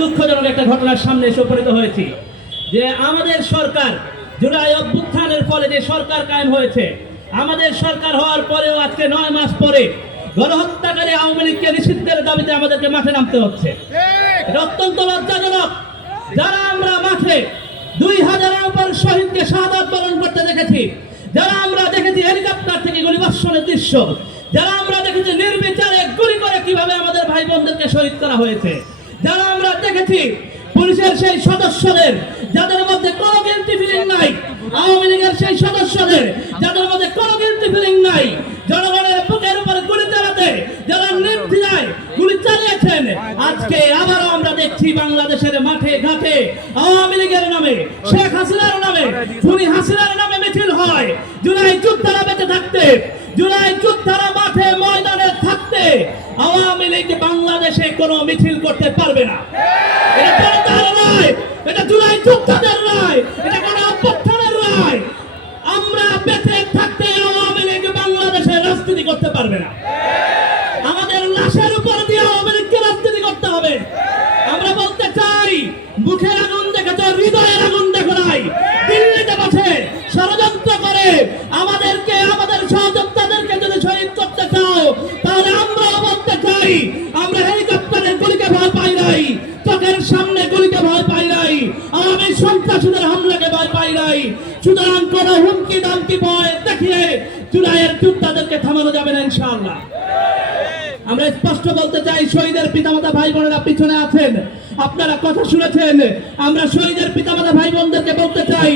দুঃখজনক একটা ঘটনার সামনে এসে উপনীত হয়েছি। যে আমাদের সরকার জুলাই অভ্যুত্থানের ফলে যে সরকার কায়েম হয়েছে, আমাদের সরকার হওয়ার পরেও আজকে নয় মাস পরে গণহত্যাকারী আওয়ামী লীগকে নিষিদ্ধের দাবিতে আমাদেরকে মাঠে নামতে হচ্ছে। অত্যন্ত লজ্জাজনক। যারা আমরা মাঠে দুই হাজারের উপর শহীদকে শাহাদাত বরণ করতে দেখেছি, যারা আমরা দেখেছি হেলিকপ্টার থেকে গুলিবর্ষণের দৃশ্য, যারা আমরা দেখেছি নির্বিচারে গুলি করে কীভাবে আমাদের ভাই বোনদেরকে শহীদ করা হয়েছে, যারা আমরা দেখেছি পুলিশের সেই সদস্যদের, যাদের মধ্যে কোনো গিলটি ফিলিং নাই। আওয়ামী লীগের সেই সদস্যদের, যাদের মধ্যে কোনো গিলটি ফিলিং নাই। জনগণের বুকের উপরে গুলি চালাতে, যারা নির্দ্বিধায় গুলি চালিয়েছেন, আজকে আবারও আমরা দেখছি বাংলাদেশের মাঠে ঘাটে আওয়ামী লীগের নামে, শেখ হাসিনার নামে, খুনি হাসিনার নামে মিছিল হয়। জুলাই যুদ্ধরা বেঁচে থাকতে, জুলাই যুদ্ধরা মাঠে ময়দানে থাকতে, আওয়ামী লীগ বাংলাদেশে কোনো মিছিল করতে পারবে না। এটা জনতার রায়, এটা জুলাই যোদ্ধাদের রায়, এটা কোন অভ্যর্থনের রায়। আমরা বেঁচে থাকতে আওয়ামী লীগ বাংলাদেশে রাজনীতি করতে পারবে না। আমাদের লাশের উপর দিয়ে আওয়ামী লীগকে রাজনীতি করতে হবে। আমরা বলতে চাই মুখের আগুন গুলিকে ভয় পাই নাই। আওয়ামী সন্ত্রাসীদের হামলাকে ভয় পাই নাই। সুতরাং কোন হুমকি দামকি ভয় দেখিয়ে জুলাইয়ের যোদ্ধাদেরকে থামানো যাবে না, ইনশাআল্লাহ। আমরা স্পষ্ট বলতে চাই, শহীদের পিতামাতা ভাই বোনেরা পিছনে আছেন। আপনারা কথা শুনেছেন। আমরা শহীদের পিতামাতা ভাই বোনদেরকে বলতে চাই,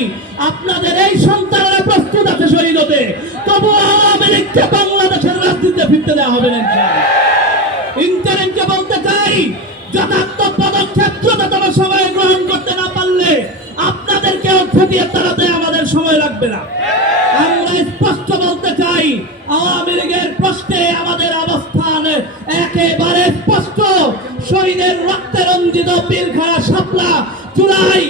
আপনাদের এই সন্তানেরা প্রস্তুত আছে শহীদ হতে। তবু আওয়ামী লীগকে বাংলাদেশের রাজনীতিতে ফিরতে দেওয়া হবে না। ইন্টারিমকে বলতে চাই, যথার্থ পদক্ষেপ আমরা স্পষ্ট বলতে চাই, আওয়ামী লীগের প্রশ্নে আমাদের অবস্থান একেবারে স্পষ্ট। শহীদের রক্তে রঞ্জিত পীরখানা শাপলা, জুলাই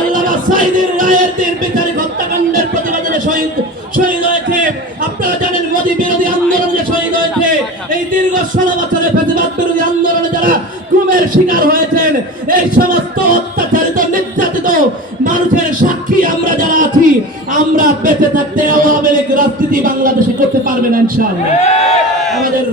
আল্লামা সাইদের রায়ের দিন বিচারিক হত্যাকাণ্ডের প্রতিবাদে শহীদ শহীদ হয়েছে। আপনারা জানেন মোদী বিরোধী আন্দোলনে শহীদ হয়েছে। এই দীর্ঘ ষোলো বিরোধী আন্দোলনে যারা গুমের শিকার হয়েছেন, এই সমস্ত বেঁচে থাকতে আমাদের লীগ রাজনীতি বাংলাদেশে করতে পারবে না ইনশাআল্লাহ। আমাদের